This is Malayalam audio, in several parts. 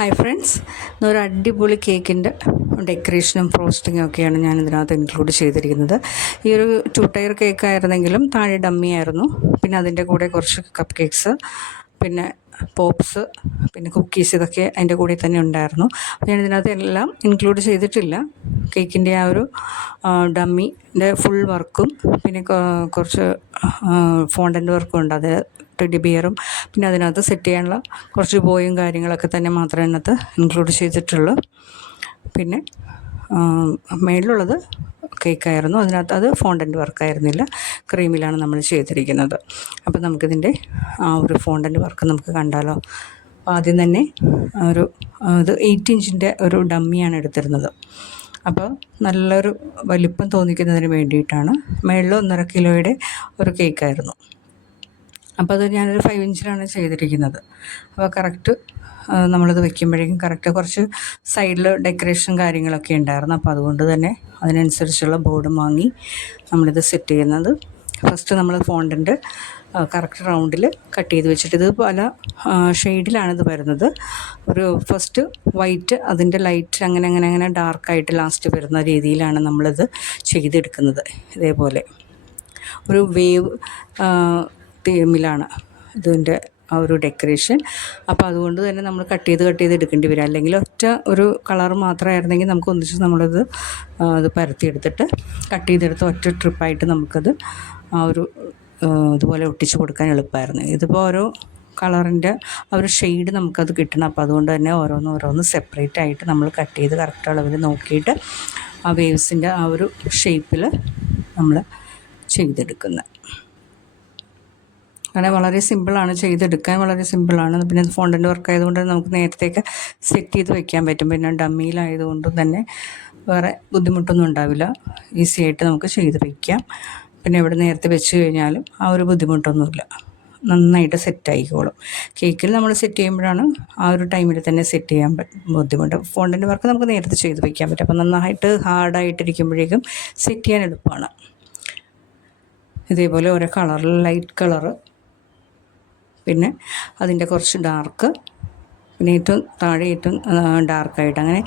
ഹായ് ഫ്രണ്ട്സ്, ഇന്നൊരു അടിപൊളി കേക്കിൻ്റെ ഡെക്കറേഷനും ഫ്രോസ്റ്റിങ്ങും ഒക്കെയാണ് ഞാൻ ഇതിനകത്ത് ഇൻക്ലൂഡ് ചെയ്തിരിക്കുന്നത്. ഈ ഒരു 2 ടയർ കേക്ക് ആയിരുന്നെങ്കിലും താഴെ ഡമ്മി ആയിരുന്നു. പിന്നെ അതിൻ്റെ കൂടെ കുറച്ച് കപ്പ് കേക്ക്സ്, പിന്നെ പോപ്സ്, പിന്നെ കുക്കീസ്, ഇതൊക്കെ അതിൻ്റെ കൂടെ തന്നെ ഉണ്ടായിരുന്നു. അപ്പോൾ ഞാൻ ഇതിനകത്ത് എല്ലാം ഇൻക്ലൂഡ് ചെയ്തിട്ടില്ല. കേക്കിൻ്റെ ആ ഒരു ഡമ്മിൻ്റെ ഫുൾ വർക്കും പിന്നെ കുറച്ച് ഫോണ്ടൻ്റ് വർക്കും ഉണ്ട്. അത് ടെഡി ബിയറും പിന്നെ അതിനകത്ത് സെറ്റ് ചെയ്യാനുള്ള കുറച്ച് ബോയും കാര്യങ്ങളൊക്കെ തന്നെ മാത്രമേ അതിനകത്ത് ഇൻക്ലൂഡ് ചെയ്തിട്ടുള്ളൂ. പിന്നെ മേളിലുള്ളത് കേക്കായിരുന്നു. അതിനകത്ത് അത് ഫോണ്ടൻ്റ് വർക്കായിരുന്നില്ല, ക്രീമിലാണ് നമ്മൾ ചെയ്തിരിക്കുന്നത്. അപ്പോൾ നമുക്കിതിൻ്റെ ആ ഒരു ഫോണ്ടൻ്റ് വർക്ക് നമുക്ക് കണ്ടാലോ. അപ്പോൾ ആദ്യം തന്നെ ഇത് 8 ഇഞ്ചിൻ്റെ ഒരു ഡമ്മിയാണ് എടുത്തിരുന്നത്. അപ്പോൾ നല്ലൊരു വലിപ്പം തോന്നിക്കുന്നതിന് വേണ്ടിയിട്ടാണ്. മേളിൽ 1.5 കിലോയുടെ ഒരു കേക്കായിരുന്നു. അപ്പോൾ അത് ഞാനൊരു 5 ഇഞ്ചിലാണ് ചെയ്തിരിക്കുന്നത്. അപ്പോൾ കറക്റ്റ് നമ്മളത് വെക്കുമ്പോഴേക്കും കറക്റ്റ് കുറച്ച് സൈഡിൽ ഡെക്കറേഷൻ കാര്യങ്ങളൊക്കെ ഉണ്ടായിരുന്നു. അപ്പോൾ അതുകൊണ്ട് തന്നെ അതിനനുസരിച്ചുള്ള ബോർഡും വാങ്ങി നമ്മളിത് സെറ്റ് ചെയ്യുന്നത്. ഫസ്റ്റ് നമ്മൾ ഫോണ്ടൻ്റ് കറക്റ്റ് റൗണ്ടിൽ കട്ട് ചെയ്ത് വെച്ചിട്ട്, ഇത് പല ഷെയ്ഡിലാണിത് വരുന്നത്. ഒരു ഫസ്റ്റ് വൈറ്റ്, അതിൻ്റെ ലൈറ്റ്, അങ്ങനെ ഡാർക്കായിട്ട് ലാസ്റ്റ് വരുന്ന രീതിയിലാണ് നമ്മളിത് ചെയ്തെടുക്കുന്നത്. ഇതേപോലെ ഒരു വേവ് തീമിലാണ് ഇതിൻ്റെ ആ ഒരു ഡെക്കറേഷൻ. അപ്പോൾ അതുകൊണ്ട് തന്നെ നമ്മൾ കട്ട് ചെയ്ത് എടുക്കേണ്ടി വരും. അല്ലെങ്കിൽ ഒറ്റ ഒരു കളർ മാത്രമായിരുന്നെങ്കിൽ നമുക്ക് ഒന്നിച്ച് നമ്മളത് അത് പരത്തിയെടുത്തിട്ട് കട്ട് ചെയ്തെടുത്ത് ഒറ്റ ട്രിപ്പായിട്ട് നമുക്കത് ആ ഒരു ഇതുപോലെ ഒട്ടിച്ച് കൊടുക്കാൻ എളുപ്പമായിരുന്നു. ഇതിപ്പോൾ ഓരോ കളറിൻ്റെ ആ ഒരു ഷെയ്ഡ് നമുക്കത് കിട്ടണം. അപ്പോൾ അതുകൊണ്ട് തന്നെ ഓരോന്ന് സെപ്പറേറ്റ് ആയിട്ട് നമ്മൾ കട്ട് ചെയ്ത് കറക്റ്റ് അളവിൽ നോക്കിയിട്ട് ആ വേവ്സിൻ്റെ ആ ഒരു ഷേപ്പിൽ നമ്മൾ ചെയ്തെടുക്കുന്നത്. അങ്ങനെ വളരെ സിമ്പിളാണ്, ചെയ്തെടുക്കാൻ വളരെ സിമ്പിളാണ്. പിന്നെ ഫോണ്ടൻ്റ് വർക്ക് ആയതുകൊണ്ട് നമുക്ക് നേരത്തേക്ക് സെറ്റ് ചെയ്ത് വെക്കാൻ പറ്റും. പിന്നെ ഡമ്മിയിലായതുകൊണ്ടും തന്നെ വേറെ ബുദ്ധിമുട്ടൊന്നും ഉണ്ടാവില്ല, ഈസി ആയിട്ട് നമുക്ക് ചെയ്ത് വയ്ക്കാം. പിന്നെ ഇവിടെ നേരത്തെ വെച്ച് കഴിഞ്ഞാലും ആ ഒരു ബുദ്ധിമുട്ടൊന്നുമില്ല, നന്നായിട്ട് സെറ്റായിക്കോളും. കേക്കിൽ നമ്മൾ സെറ്റ് ചെയ്യുമ്പോഴാണ് ആ ഒരു ടൈമിൽ തന്നെ സെറ്റ് ചെയ്യാൻ ബുദ്ധിമുട്ട്. ഫോണ്ടൻ്റ് വർക്ക് നമുക്ക് നേരത്തെ ചെയ്ത് വയ്ക്കാൻ പറ്റും. അപ്പോൾ നന്നായിട്ട് ഹാർഡായിട്ടിരിക്കുമ്പോഴേക്കും സെറ്റ് ചെയ്യാൻ എളുപ്പമാണ്. ഇതേപോലെ ഓരോ കളറിൽ ലൈറ്റ് കളറ്, പിന്നെ അതിൻ്റെ കുറച്ച് ഡാർക്ക്, പിന്നെ ഏറ്റവും താഴെ ഏറ്റവും ഡാർക്കായിട്ട്, അങ്ങനെ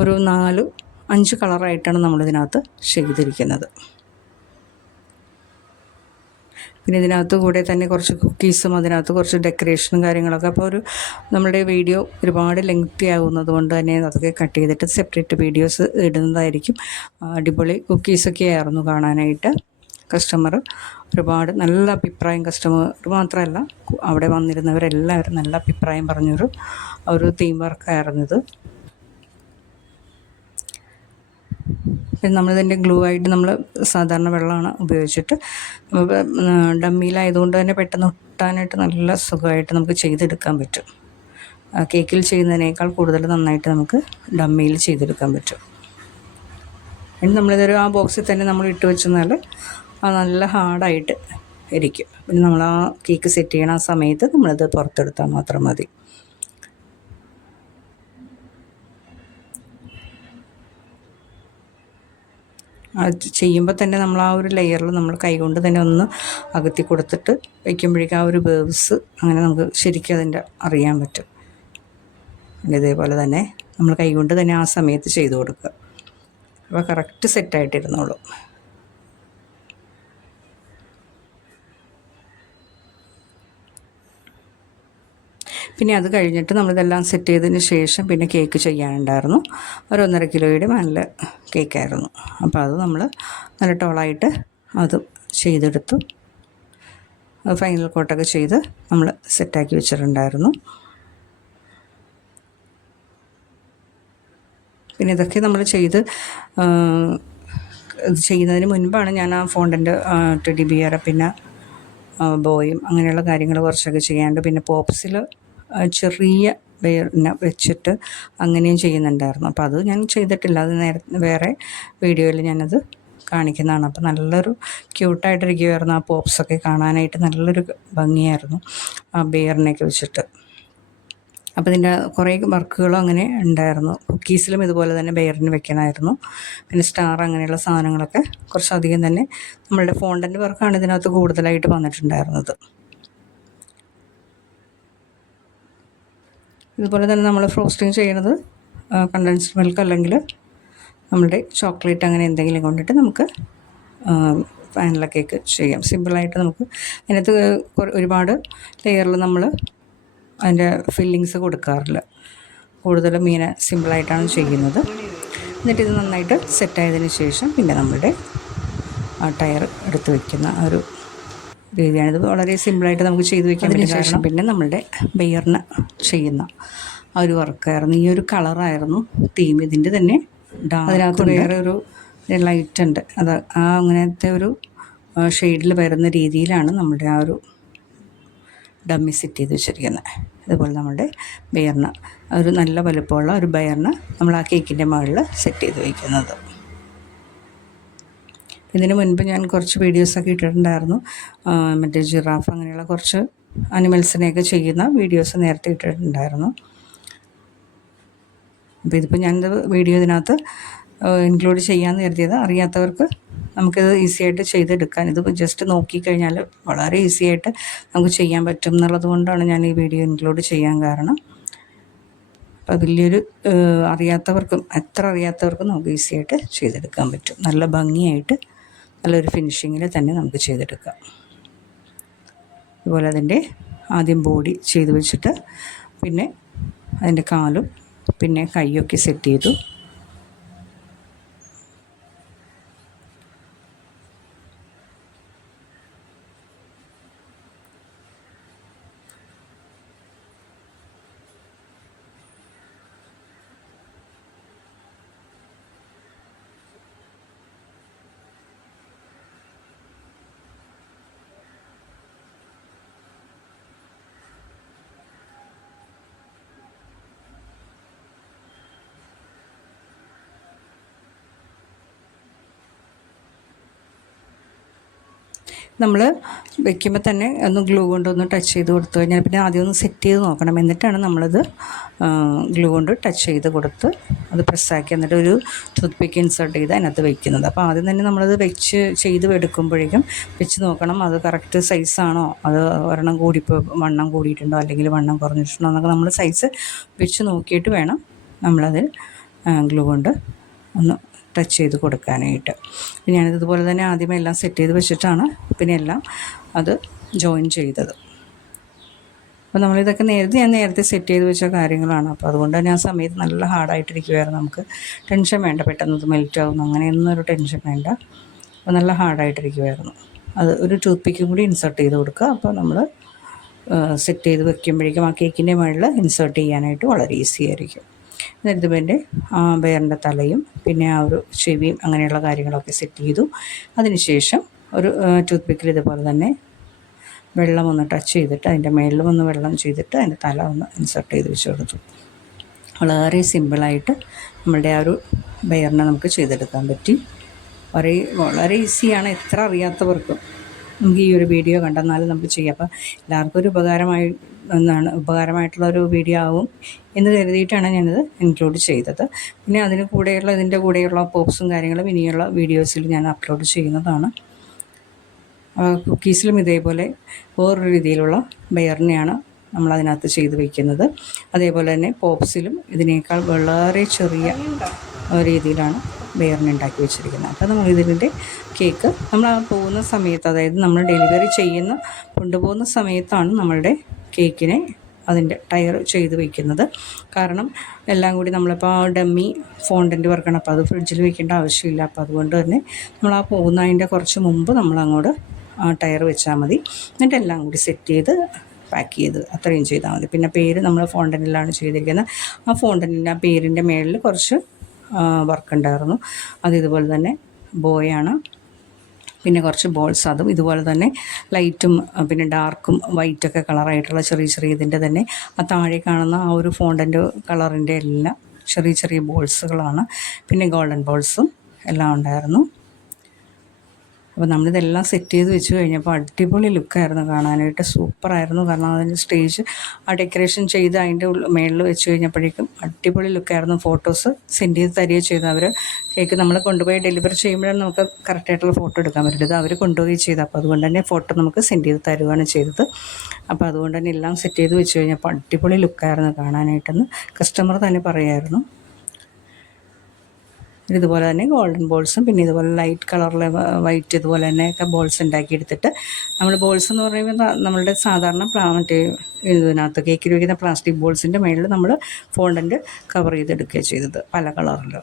ഒരു 4-5 കളറായിട്ടാണ് നമ്മളിതിനകത്ത് ചെയ്തിരിക്കുന്നത്. പിന്നെ ഇതിനകത്ത് കൂടെ തന്നെ കുറച്ച് കുക്കീസും അതിനകത്ത് കുറച്ച് ഡെക്കറേഷനും കാര്യങ്ങളൊക്കെ. അപ്പോൾ നമ്മുടെ വീഡിയോ ഒരുപാട് ലെങ്തി ആകുന്നത് കൊണ്ട് തന്നെ അതൊക്കെ കട്ട് ചെയ്തിട്ട് സെപ്പറേറ്റ് വീഡിയോസ് ഇടുന്നതായിരിക്കും. അടിപൊളി കുക്കീസൊക്കെ ആയിരുന്നു കാണാനായിട്ട്. കസ്റ്റമർ ഒരുപാട് നല്ല അഭിപ്രായം, കസ്റ്റമർ മാത്രമല്ല അവിടെ വന്നിരുന്നവരെല്ലാവരും നല്ല അഭിപ്രായം പറഞ്ഞൊരു ഒരു തീം വർക്കായിരുന്നത്. പിന്നെ നമ്മളിതിൻ്റെ ഗ്ലൂ ആയിട്ട് നമ്മൾ സാധാരണ വെള്ളമാണ് ഉപയോഗിച്ചിട്ട്, ഡമ്മിയിലായതുകൊണ്ട് തന്നെ പെട്ടെന്ന് ഒട്ടാനായിട്ട് നല്ല സുഖമായിട്ട് നമുക്ക് ചെയ്തെടുക്കാൻ പറ്റും. കേക്കിൽ ചെയ്യുന്നതിനേക്കാൾ കൂടുതൽ നന്നായിട്ട് നമുക്ക് ഡമ്മിയിൽ ചെയ്തെടുക്കാൻ പറ്റും. ഇനി നമ്മളിതൊരു ആ ബോക്സിൽ തന്നെ നമ്മൾ ഇട്ട് വെച്ചെന്നാൽ അത് നല്ല ഹാർഡായിട്ട് ഇരിക്കും. പിന്നെ നമ്മൾ ആ കേക്ക് സെറ്റ് ചെയ്യണ ആ സമയത്ത് നമ്മളത് പുറത്തെടുത്താൽ മാത്രം മതി. അത് ചെയ്യുമ്പോൾ തന്നെ നമ്മൾ ആ ഒരു ലെയറിൽ നമ്മൾ കൈകൊണ്ട് തന്നെ ഒന്ന് അകത്തി കൊടുത്തിട്ട് വയ്ക്കുമ്പോഴേക്കും ആ ഒരു വേവ്സ് അങ്ങനെ നമുക്ക് ശരിക്കും അതിൻ്റെ അറിയാൻ പറ്റും. ഇതേപോലെ തന്നെ നമ്മൾ കൈകൊണ്ട് തന്നെ ആ സമയത്ത് ചെയ്ത് കൊടുക്കുക. അപ്പോൾ കറക്റ്റ് സെറ്റായിട്ടിരുന്നോളൂ. പിന്നെ അത് കഴിഞ്ഞിട്ട് നമ്മളിതെല്ലാം സെറ്റ് ചെയ്തതിന് ശേഷം പിന്നെ കേക്ക് ചെയ്യാനുണ്ടായിരുന്നു. ഒരു 1.5 കിലോയുടെ നല്ല കേക്കായിരുന്നു. അപ്പോൾ അത് നമ്മൾ നല്ല ടോളായിട്ട് അത് ചെയ്തെടുത്തു. ഫൈനൽ കോട്ടൊക്കെ ചെയ്ത് നമ്മൾ സെറ്റാക്കി വെച്ചിട്ടുണ്ടായിരുന്നു. പിന്നെ ഇതൊക്കെ നമ്മൾ ചെയ്യുന്നതിന് മുൻപാണ് ഞാൻ ആ ഫോണ്ടൻ്റ് ടെഡി ബിയർ പിന്നെ ബോയും അങ്ങനെയുള്ള കാര്യങ്ങൾ കുറച്ചൊക്കെ ചെയ്യാണ്ട്, പിന്നെ പോപ്സിൽ ചെറിയ ബെയറിനെ വെച്ചിട്ട് അങ്ങനെയും ചെയ്യുന്നുണ്ടായിരുന്നു. അപ്പോൾ അത് ഞാൻ ചെയ്തിട്ടില്ല, അത് വേറെ വീഡിയോയിൽ ഞാനത് കാണിക്കുന്നതാണ്. അപ്പോൾ നല്ലൊരു ക്യൂട്ടായിട്ടിരിക്കുമായിരുന്നു ആ പോപ്സൊക്കെ കാണാനായിട്ട്, നല്ലൊരു ഭംഗിയായിരുന്നു ആ ബെയറിനെയൊക്കെ വെച്ചിട്ട്. അപ്പോൾ ഇതിൻ്റെ കുറേ വർക്കുകളും അങ്ങനെ ഉണ്ടായിരുന്നു. കുക്കീസിലും ഇതുപോലെ തന്നെ ബെയറിന് വെക്കണമായിരുന്നു. പിന്നെ സ്റ്റാർ അങ്ങനെയുള്ള സാധനങ്ങളൊക്കെ കുറച്ചധികം തന്നെ നമ്മളുടെ ഫോണ്ടൻ്റ് വർക്കാണ് ഇതിനകത്ത് കൂടുതലായിട്ട് വന്നിട്ടുണ്ടായിരുന്നത്. ഇതുപോലെ തന്നെ നമ്മൾ ഫ്രോസ്റ്റിംഗ് ചെയ്യുന്നത് കണ്ടൻസ്ഡ് മിൽക്ക് അല്ലെങ്കിൽ നമ്മുടെ ചോക്ലേറ്റ് അങ്ങനെ എന്തെങ്കിലും കൊണ്ടിട്ട് നമുക്ക് വാനില കേക്ക് ചെയ്യാം. സിമ്പിളായിട്ട് നമുക്ക് അതിനകത്ത് ഒരുപാട് ലെയറിൽ നമ്മൾ അതിൻ്റെ ഫില്ലിങ്സ് കൊടുക്കാറില്ല. കൂടുതലും ഇങ്ങനെ സിമ്പിളായിട്ടാണ് ചെയ്യുന്നത്. എന്നിട്ട് ഇത് നന്നായിട്ട് സെറ്റായതിന് ശേഷം പിന്നെ നമ്മുടെ ടയർ എടുത്ത് വയ്ക്കുന്ന ഒരു രീതിയാണ്. ഇത് വളരെ സിമ്പിളായിട്ട് നമുക്ക് ചെയ്ത് വയ്ക്കാൻ പറ്റും. ശേഷം പിന്നെ നമ്മളുടെ ബെയറിന് ചെയ്യുന്ന ആ ഒരു വർക്കായിരുന്നു. ഈ ഒരു കളറായിരുന്നു തീം. ഇതിൻ്റെ തന്നെ അതിനകത്ത് വേറെ ഒരു ലൈറ്റ് ഉണ്ട്. അത് അങ്ങനത്തെ ഒരു ഷെയ്ഡിൽ വരുന്ന രീതിയിലാണ് നമ്മുടെ ആ ഒരു ഡമ്മി സെറ്റ് ചെയ്ത് വെച്ചിരിക്കുന്നത്. അതുപോലെ നമ്മുടെ ബെയറിന് ഒരു നല്ല വലുപ്പമുള്ള ഒരു ബെയറിന് നമ്മൾ ആ കേക്കിൻ്റെ മുകളിൽ സെറ്റ് ചെയ്ത് വയ്ക്കുന്നത്. ഇതിന് മുൻപ് ഞാൻ കുറച്ച് വീഡിയോസൊക്കെ ഇട്ടിട്ടുണ്ടായിരുന്നു. മറ്റേ ജിറാഫ് അങ്ങനെയുള്ള കുറച്ച് അനിമൽസിനെയൊക്കെ ചെയ്യുന്ന വീഡിയോസ് നേരത്തെ ഇട്ടിട്ടുണ്ടായിരുന്നു. അപ്പോൾ ഇതിപ്പോൾ ഞാനിത് വീഡിയോ ഇതിനകത്ത് ഇൻക്ലൂഡ് ചെയ്യാമെന്ന് കരുതിയത്. അറിയാത്തവർക്ക് നമുക്കിത് ഈസി ആയിട്ട് ചെയ്തെടുക്കാൻ, ഇത് ജസ്റ്റ് നോക്കിക്കഴിഞ്ഞാൽ വളരെ ഈസി ആയിട്ട് നമുക്ക് ചെയ്യാൻ പറ്റും എന്നുള്ളത് കൊണ്ടാണ് ഞാൻ ഈ വീഡിയോ ഇൻക്ലൂഡ് ചെയ്യാൻ കാരണം. അപ്പോൾ വലിയൊരു അറിയാത്തവർക്കും നമുക്ക് ഈസി ആയിട്ട് ചെയ്തെടുക്കാൻ പറ്റും. നല്ല ഭംഗിയായിട്ട് നല്ലൊരു ഫിനിഷിങ്ങിൽ തന്നെ നമുക്ക് ചെയ്തെടുക്കാം. അതുപോലെ അതിൻ്റെ ആദ്യം ബോഡി ചെയ്ത് വെച്ചിട്ട് പിന്നെ അതിൻ്റെ കാലും പിന്നെ കൈയൊക്കെ സെറ്റ് ചെയ്തു. നമ്മൾ വെക്കുമ്പോൾ തന്നെ ഒന്ന് ഗ്ലൂ കൊണ്ടൊന്ന് ടച്ച് ചെയ്ത് കൊടുത്തു കഴിഞ്ഞാൽ പിന്നെ ആദ്യം ഒന്ന് സെറ്റ് ചെയ്ത് നോക്കണം. എന്നിട്ടാണ് നമ്മളത് ഗ്ലൂ കൊണ്ട് ടച്ച് ചെയ്ത് കൊടുത്ത് അത് പ്രസ്സാക്കി എന്നിട്ട് ഒരു ടൂത്ത് പിക്ക് ഇൻസേർട്ട് ചെയ്ത് അതിനകത്ത് വെക്കുന്നത്. അപ്പോൾ ആദ്യം തന്നെ നമ്മളത് ചെയ്ത് എടുക്കുമ്പോഴേക്കും വെച്ച് നോക്കണം അത് കറക്റ്റ് സൈസാണോ, അത് ഒരെണ്ണം കൂടിപ്പോൾ വണ്ണം കൂടിയിട്ടുണ്ടോ അല്ലെങ്കിൽ വണ്ണം കുറഞ്ഞിട്ടുണ്ടോ എന്നൊക്കെ നമ്മൾ സൈസ് വെച്ച് നോക്കിയിട്ട് വേണം നമ്മളത് ഗ്ലൂ കൊണ്ട് ഒന്ന് ടച്ച് ചെയ്ത് കൊടുക്കാനായിട്ട്. ഞാനിതുപോലെ തന്നെ ആദ്യമേ എല്ലാം സെറ്റ് ചെയ്ത് വെച്ചിട്ടാണ് പിന്നെ എല്ലാം അത് ജോയിൻ ചെയ്തത്. അപ്പോൾ നമ്മളിതൊക്കെ ഞാൻ നേരത്തെ സെറ്റ് ചെയ്ത് വെച്ച കാര്യങ്ങളാണ്. അപ്പോൾ അതുകൊണ്ട് തന്നെ ആ സമയത്ത് നല്ല ഹാർഡായിട്ടിരിക്കുമായിരുന്നു. നമുക്ക് ടെൻഷൻ വേണ്ട, പെട്ടെന്ന് ഇത് മെൽറ്റ് ആവുന്നു അങ്ങനെയൊന്നും ഒരു ടെൻഷൻ വേണ്ട. അപ്പോൾ നല്ല ഹാർഡായിട്ടിരിക്കുമായിരുന്നു. അത് ഒരു ടൂത്ത് പിക്കും കൂടി ഇൻസേർട്ട് ചെയ്ത് കൊടുക്കുക. അപ്പോൾ നമ്മൾ സെറ്റ് ചെയ്ത് വെക്കുമ്പോഴേക്കും ആ കേക്കിൻ്റെ മുകളിൽ ഇൻസേർട്ട് ചെയ്യാനായിട്ട് വളരെ ഈസി ആയിരിക്കും. എന്നിട്ട് പിന്നെ ബെയറിൻ്റെ തലയും പിന്നെ ആ ഒരു ചെവിയും അങ്ങനെയുള്ള കാര്യങ്ങളൊക്കെ സെറ്റ് ചെയ്തു. അതിനുശേഷം ഒരു ടൂത്ത് പിക്കിൽ ഇതുപോലെ തന്നെ വെള്ളം ഒന്ന് ടച്ച് ചെയ്തിട്ട് അതിൻ്റെ മേളിലും ഒന്ന് വെള്ളം ചെയ്തിട്ട് അതിൻ്റെ തല ഒന്ന് ഇൻസേർട്ട് ചെയ്ത് വെച്ച് കൊടുത്തു. വളരെ സിമ്പിളായിട്ട് നമ്മളുടെ ആ ഒരു ബെയറിനെ നമുക്ക് ചെയ്തെടുക്കാൻ പറ്റി. വളരെ ഈസിയാണ്. എത്ര അറിയാത്തവർക്കും നമുക്ക് ഈ ഒരു വീഡിയോ കണ്ടെന്നാലും നമുക്ക് ചെയ്യാം. അപ്പോൾ എല്ലാവർക്കും ഒരു ഉപകാരമായിട്ടുള്ളൊരു വീഡിയോ ആവും എന്ന് കരുതിയിട്ടാണ് ഞാനിത് ഇൻക്ലൂഡ് ചെയ്തത്. പിന്നെ ഇതിൻ്റെ കൂടെയുള്ള പോപ്സും കാര്യങ്ങളും ഇനിയുള്ള വീഡിയോസിൽ ഞാൻ അപ്ലോഡ് ചെയ്യുന്നതാണ്. കുക്കീസിലും ഇതേപോലെ വേറൊരു രീതിയിലുള്ള ബെയറിനെയാണ് നമ്മളതിനകത്ത് ചെയ്ത് വയ്ക്കുന്നത്. അതേപോലെ തന്നെ പോപ്സിലും ഇതിനേക്കാൾ വളരെ ചെറിയ രീതിയിലാണ് ബെയറിനെ ഉണ്ടാക്കി വെച്ചിരിക്കുന്നത്. അപ്പോൾ നമ്മൾ ഇതിൻ്റെ കേക്ക് നമ്മൾ പോകുന്ന സമയത്ത്, അതായത് നമ്മൾ ഡെലിവറി കൊണ്ടുപോകുന്ന സമയത്താണ് നമ്മളുടെ കേക്കിനെ അതിൻ്റെ ടയർ ചെയ്ത് വയ്ക്കുന്നത്. കാരണം എല്ലാം കൂടി നമ്മളിപ്പോൾ ഡമ്മി ഫോണ്ടൻ്റ് വർക്കാണ്. അപ്പോൾ അത് ഫ്രിഡ്ജിൽ വയ്ക്കേണ്ട ആവശ്യമില്ല. അപ്പോൾ അതുകൊണ്ട് തന്നെ നമ്മൾ പോകുന്നതിൻ്റെ കുറച്ച് മുമ്പ് നമ്മളങ്ങോട്ട് ടയർ വെച്ചാൽ മതി. എന്നിട്ട് എല്ലാം കൂടി സെറ്റ് ചെയ്ത് പാക്ക് ചെയ്ത് അത്രയും ചെയ്താൽ മതി. പിന്നെ പേര് നമ്മൾ ഫോണ്ടനിലാണ് ചെയ്തിരിക്കുന്നത്. ആ ഫോണ്ടനിൻ്റെ ആ പേരിൻ്റെ മേളിൽ കുറച്ച് വർക്ക് ഉണ്ടായിരുന്നു. ഇതുപോലെ തന്നെ ബോയാണ്. പിന്നെ കുറച്ച് ബോൾസ്, അതും ഇതുപോലെ തന്നെ ലൈറ്റും പിന്നെ ഡാർക്കും വൈറ്റൊക്കെ കളറായിട്ടുള്ള ചെറിയ ഇതിൻ്റെ തന്നെ ആ താഴെ കാണുന്ന ആ ഒരു ഫോണ്ടൻ്റ് കളറിൻ്റെ എല്ലാം ചെറിയ ബോൾസുകളാണ്. പിന്നെ ഗോൾഡൻ ബോൾസും എല്ലാം ഉണ്ടായിരുന്നു. അപ്പോൾ നമ്മളിതെല്ലാം സെറ്റ് ചെയ്ത് വെച്ച് കഴിഞ്ഞപ്പോൾ അടിപൊളി ലുക്കായിരുന്നു കാണാനായിട്ട്, സൂപ്പറായിരുന്നു. കാരണം അതിൻ്റെ സ്റ്റേജ് ആ ഡെക്കറേഷൻ ചെയ്ത് അതിൻ്റെ മേളിൽ വെച്ച് കഴിഞ്ഞപ്പോഴേക്കും അടിപൊളി ലുക്കായിരുന്നു. ഫോട്ടോസ് സെൻഡ് ചെയ്ത് തരികയും ചെയ്തു അവർ. കേക്ക് നമ്മൾ കൊണ്ടുപോയി ഡെലിവറി ചെയ്യുമ്പോഴാണ് നമുക്ക് കറക്റ്റായിട്ടുള്ള ഫോട്ടോ എടുക്കാൻ പറ്റില്ല. അവർ കൊണ്ടുപോയി ചെയ്തു. അപ്പോൾ അതുകൊണ്ട് തന്നെ ഫോട്ടോ നമുക്ക് സെൻഡ് ചെയ്ത് തരുകയാണ് ചെയ്തത്. അപ്പോൾ അതുകൊണ്ട് തന്നെ എല്ലാം സെറ്റ് ചെയ്ത് വെച്ച് കഴിഞ്ഞപ്പോൾ അടിപൊളി ലുക്കായിരുന്നു കാണാനായിട്ടെന്ന് കസ്റ്റമർ തന്നെ പറയായിരുന്നു. ഇതുപോലെ തന്നെ ഗോൾഡൻ ബോൾസും പിന്നെ ഇതുപോലെ ലൈറ്റ് കളറിലെ വൈറ്റ് ഇതുപോലെ തന്നെയൊക്കെ ബോൾസ് ഉണ്ടാക്കിയെടുത്തിട്ട് നമ്മൾ ബോൾസ് എന്ന് പറയുമ്പോൾ നമ്മളുടെ സാധാരണ മറ്റേ ഇതിനകത്ത് കേക്കിൽ വയ്ക്കുന്ന പ്ലാസ്റ്റിക് ബോൾസിൻ്റെ മേളിൽ നമ്മൾ ഫോണ്ടൻറ്റ് കവർ ചെയ്തെടുക്കുകയാണ് ചെയ്തത് പല കളറിൽ.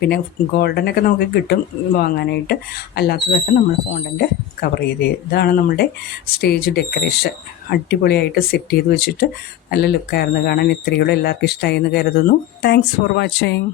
പിന്നെ ഗോൾഡനൊക്കെ നമുക്ക് കിട്ടും വാങ്ങാനായിട്ട്, അല്ലാത്തതൊക്കെ നമ്മൾ ഫോണ്ടൻറ്റ് കവർ ചെയ്ത്. ഇതാണ് നമ്മുടെ സ്റ്റേജ് ഡെക്കറേഷൻ. അടിപൊളിയായിട്ട് സെറ്റ് ചെയ്ത് വെച്ചിട്ട് നല്ല ലുക്കായിരുന്നു കാണാൻ. ഇത്രയുള്ള എല്ലാവർക്കും ഇഷ്ടമായി എന്ന് കരുതുന്നു. Thanks for watching.